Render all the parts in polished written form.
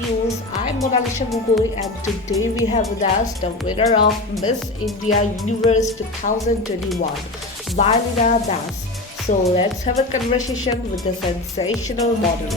News. I'm Monalisha Mugoi, and today we have with us the winner of Miss India Universe 2021, Vailina Das. So let's have a conversation with the sensational model.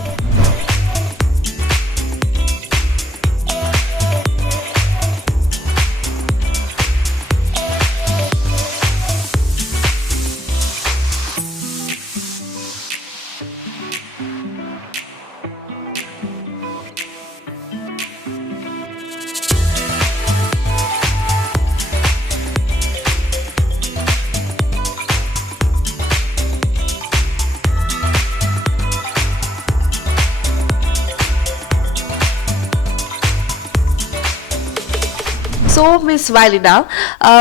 So, Miss Vailina,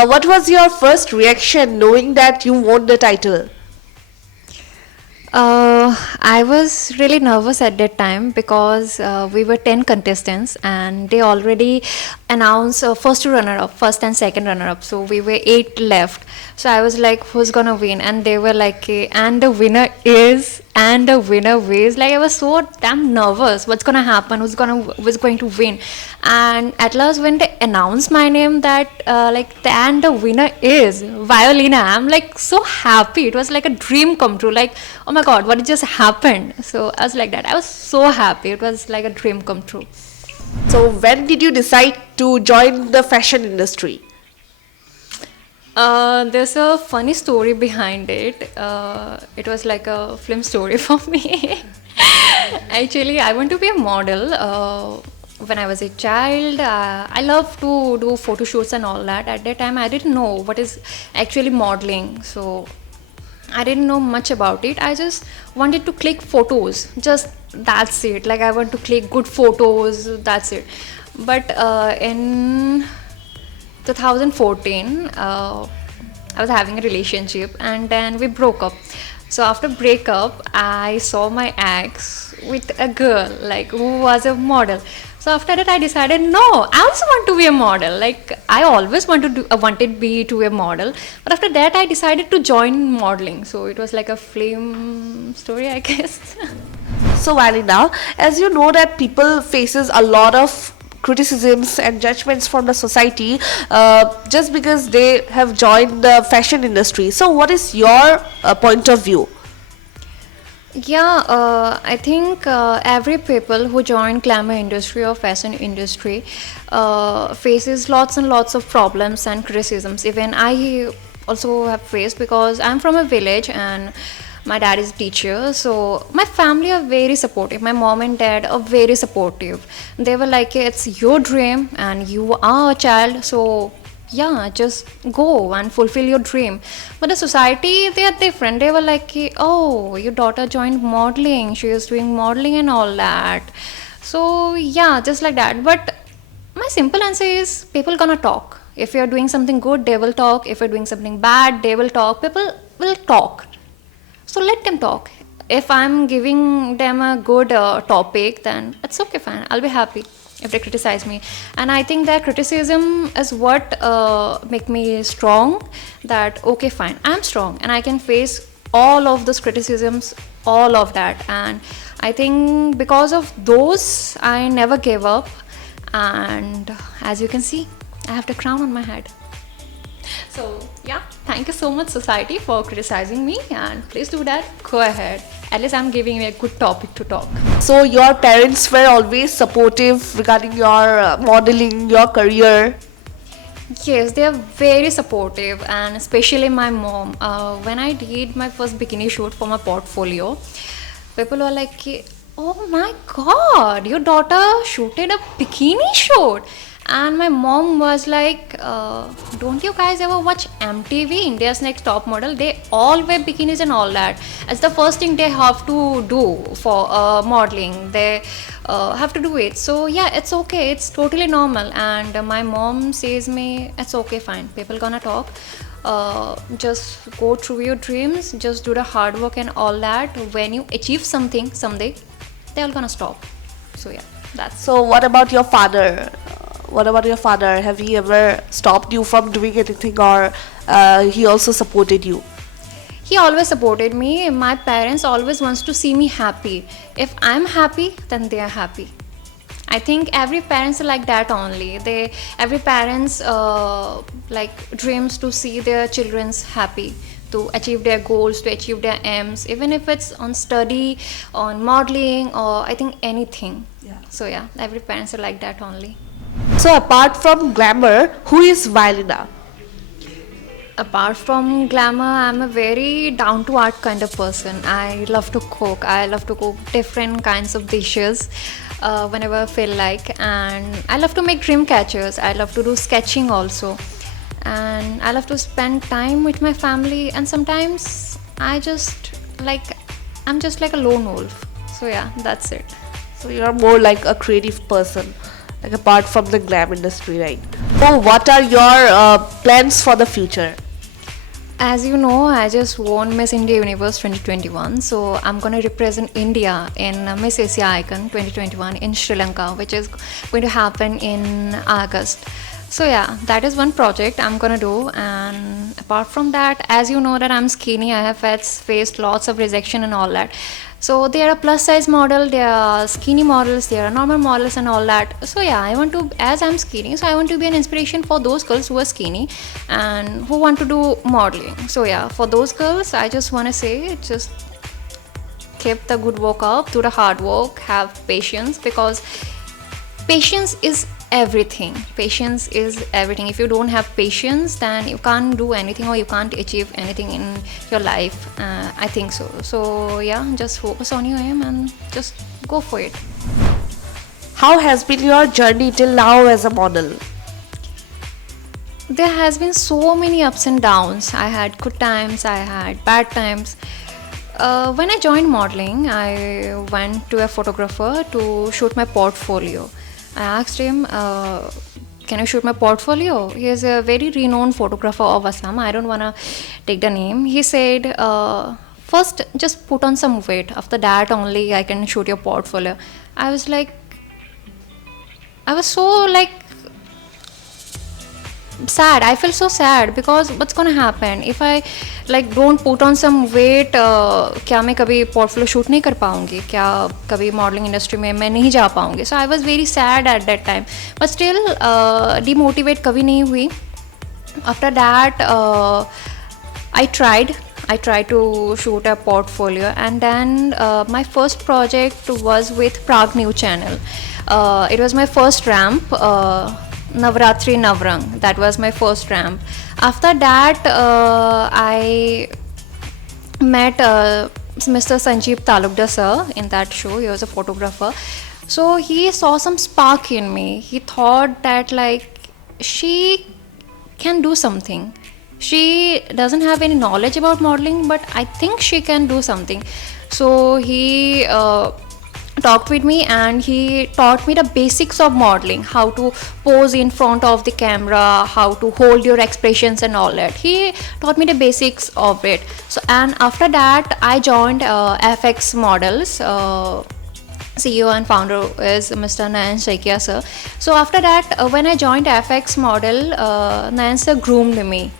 what was your first reaction knowing that you won the title? I was really nervous at that time because we were 10 contestants and they already announced first to runner up, first and second runner up. So we were 8 left. So I was like, who's gonna win? And they were like, and the winner is, and the winner is. Like I was so damn nervous. What's gonna happen? Who's going to win? And at last, when they announced my name, that and the winner is Violina, I'm like so happy. It was like a dream come true. Like, oh my god, what just happened? So I was like that. I was so happy. It was like a dream come true. So, when did you decide to join the fashion industry? There's a funny story behind it. It was like a film story for me. Actually, I want to be a model. When I was a child, I love to do photo shoots and all that. At that time, I didn't know what is actually modeling. So I didn't know much about it. I just wanted to click photos. Just that's it. Like I want to click good photos. That's it. But in 2014, I was having a relationship and then we broke up. So after breakup, I saw my ex with a girl like who was a model. So after that, I decided no, I also want to be a model. Like I always wanted be to a model. But after that, I decided to join modeling. So it was like a film story, I guess. So, Valina, as you know that people faces a lot of criticisms and judgments from the society just because they have joined the fashion industry. So, what is your point of view? Yeah, I think every people who join glamour industry or fashion industry faces lots and lots of problems and criticisms. Even I also have faced because I'm from a village and my dad is a teacher. So my family are very supportive. My mom and dad are very supportive. They were like, it's your dream and you are a child. So yeah, just go and fulfill your dream. But the society, they are different. They were like, oh, your daughter joined modeling, she is doing modeling and all that. So yeah, just like that. But my simple answer is people gonna talk. If you're doing something good, they will talk. If you're doing something bad, they will talk. People will talk. So let them talk. If I'm giving them a good topic, then it's okay, fine. I'll be happy if they criticize me. And I think that criticism is what make me strong. That okay, fine, I'm strong and I can face all of those criticisms, all of that. And I think because of those, I never gave up. And as you can see, I have the crown on my head. So yeah, thank you so much society for criticizing me and please do that. Go ahead. At least I'm giving you a good topic to talk. So, your parents were always supportive regarding your modeling, your career. Yes, they are very supportive and especially my mom. When I did my first bikini shoot for my portfolio, people were like, oh my god, your daughter shooted a bikini shoot. And my mom was like, don't you guys ever watch MTV, India's Next Top Model? They all wear bikinis and all that. It's the first thing they have to do for modeling. They have to do it. So yeah, it's okay. It's totally normal. And my mom says me, it's okay, fine. People gonna talk. Just go through your dreams. Just do the hard work and all that. When you achieve something someday, they're all gonna stop. So yeah, that's. So, what about your father? What about your father? Have he ever stopped you from doing anything, or he also supported you? He always supported me. My parents always wants to see me happy. If I'm happy, then they are happy. I think every parents are like that only. Every parents like dreams to see their children's happy, to achieve their goals, to achieve their aims, even if it's on study, on modeling, or I think anything. Yeah. So yeah, every parents are like that only. So apart from glamour, who is Violina? Apart from glamour, I'm a very down to earth kind of person. I love to cook. I love to cook different kinds of dishes whenever I feel like, and I love to make dream catchers. I love to do sketching also, and I love to spend time with my family. And sometimes I'm just like a lone wolf. So yeah, that's it. So you're more like a creative person, like apart from the glam industry, right? So what are your plans for the future? As you know, I just won Miss India Universe 2021, so I'm gonna represent India in Miss Asia Icon 2021 in Sri Lanka, which is going to happen in August. So yeah, that is one project I'm gonna do. And apart from that, as you know that I'm skinny, I have faced lots of rejection and all that. So there are plus size model, there are skinny models, there are normal models and all that. So yeah, I want to, as I'm skinny, so I want to be an inspiration for those girls who are skinny and who want to do modeling. So yeah, for those girls, I just want to say, just keep the good work up, do the hard work, have patience, because patience is everything. Patience is everything. If you don't have patience, then you can't do anything or you can't achieve anything in your life. I think so. So yeah, just focus on your aim and just go for it. How has been your journey till now as a model? There has been so many ups and downs. I had good times, I had bad times. When I joined modeling, I went to a photographer to shoot my portfolio. I asked him, can you shoot my portfolio? He is a very renowned photographer of Assam. I don't want to take the name. He said, first just put on some weight. After that only I can shoot your portfolio. I was so like sad. I feel so sad because what's gonna happen if I like don't put on some weight? क्या मैं कभी portfolio shoot नहीं कर पाऊँगी? क्या कभी modeling industry में मैं नहीं जा पाऊँगी? So I was very sad at that time, but still demotivate कभी नहीं हुई. After that I tried to shoot a portfolio, and then my first project was with Prague News Channel. It was my first ramp. Navratri Navrang. That was my first ramp. After that, I met Mr. Sanjeev Talukdar sir in that show. He was a photographer. So he saw some spark in me. He thought that like she can do something. She doesn't have any knowledge about modeling, but I think she can do something. So he talked with me and he taught me the basics of modeling, how to pose in front of the camera, how to hold your expressions and all that. He taught me the basics of it. So and after that I joined FX Models. CEO and founder is Mr. Nayan Shaikia sir. So after that, when I joined FX Model, Nayan sir groomed me,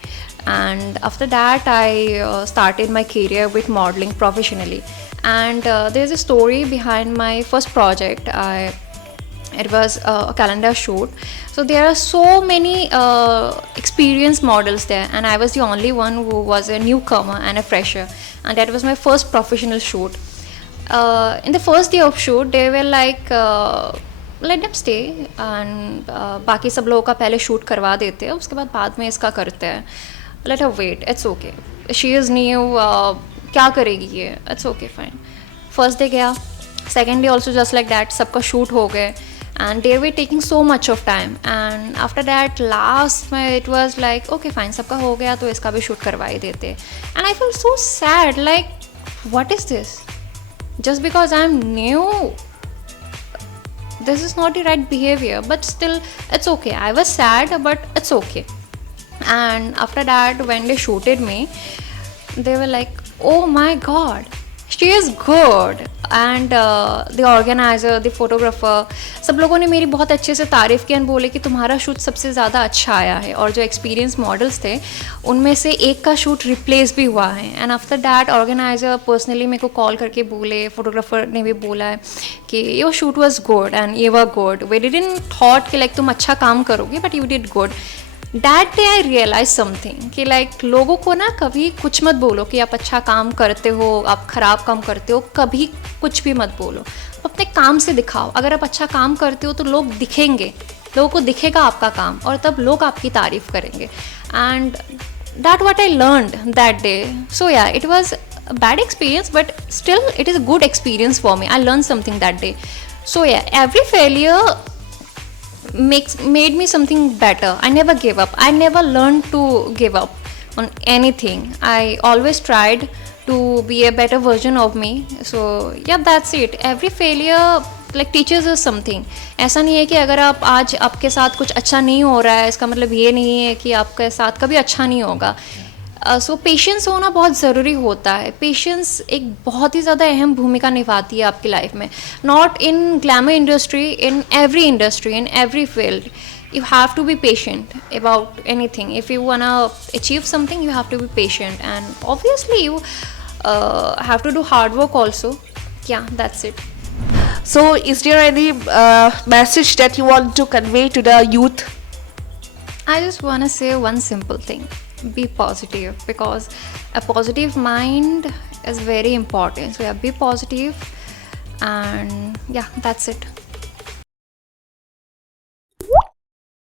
and after that I started my career with modeling professionally. And there's a story behind my first project. It was a calendar shoot. So there are so many experienced models there, and I was the only one who was a newcomer and a fresher, and that was my first professional shoot. In the first day of shoot, they were like, let them stay, and बाकी सब लोगों का पहले shoot करवा देते हैं, उसके बाद में इसका करते हैं. Let her wait, it's okay. She is new. क्या करेगी ये? It's okay, fine. First day गया, second day also just like that, सबका shoot हो गए, and they were taking so much of time. And after that, last में it was like, okay, fine, सबका हो गया तो इसका भी shoot करवा ही देते. And I felt so sad, like, what is this? Just because I'm new, this is not the right behavior. But still, it's okay. I was sad, but it's okay. And after that, when they shooted me, they were like, oh my god, she is good and the organiser, the photographer, सब लोगों ने मेरी बहुत अच्छे से तारीफ़ की and बोले कि तुम्हारा शूट सबसे ज़्यादा अच्छा आया है। और जो एक्सपीरियंस मॉडल्स थे उनमें से एक का शूट रिप्लेस भी हुआ है। And after that organiser personally मेरे को कॉल करके बोले, फोटोग्राफर ने भी बोला है कि your shoot was good and you were good, we didn't thought कि लाइक तुम अच्छा काम करोगे but you did good. That day I realise something कि लाइक लोगों को ना कभी कुछ मत बोलो कि आप अच्छा काम करते हो, आप ख़राब काम करते हो, कभी कुछ भी मत बोलो, अपने काम से दिखाओ। अगर आप अच्छा काम करते हो तो लोग दिखेंगे, लोगों को दिखेगा आपका काम और तब लोग आपकी तारीफ़ करेंगे। And that what I learned that day. So yeah it was a bad experience but still it is a good experience for me. I learned something that day. So yeah, every failure made me something better. I never gave up. I never learned to give up on anything. I always tried to be a better version of me. So yeah, that's it. Every failure like teaches us something. ऐसा नहीं है कि अगर आप आज आपके साथ कुछ अच्छा नहीं हो रहा है इसका मतलब ये नहीं है कि आपके साथ कभी अच्छा नहीं होगा। सो पेशेंस होना बहुत ज़रूरी होता है। पेशेंस एक बहुत ही ज़्यादा अहम भूमिका निभाती है आपकी लाइफ में, not in glamour industry, in every field. You have to be patient about anything. If you wanna achieve something, you have to be patient, and obviously you have to do hard work also. Yeah, that's it. So, is there any message that you want to convey to the youth? I just wanna say one simple thing: be positive, because a positive mind is very important. So yeah, be positive, and yeah, that's it.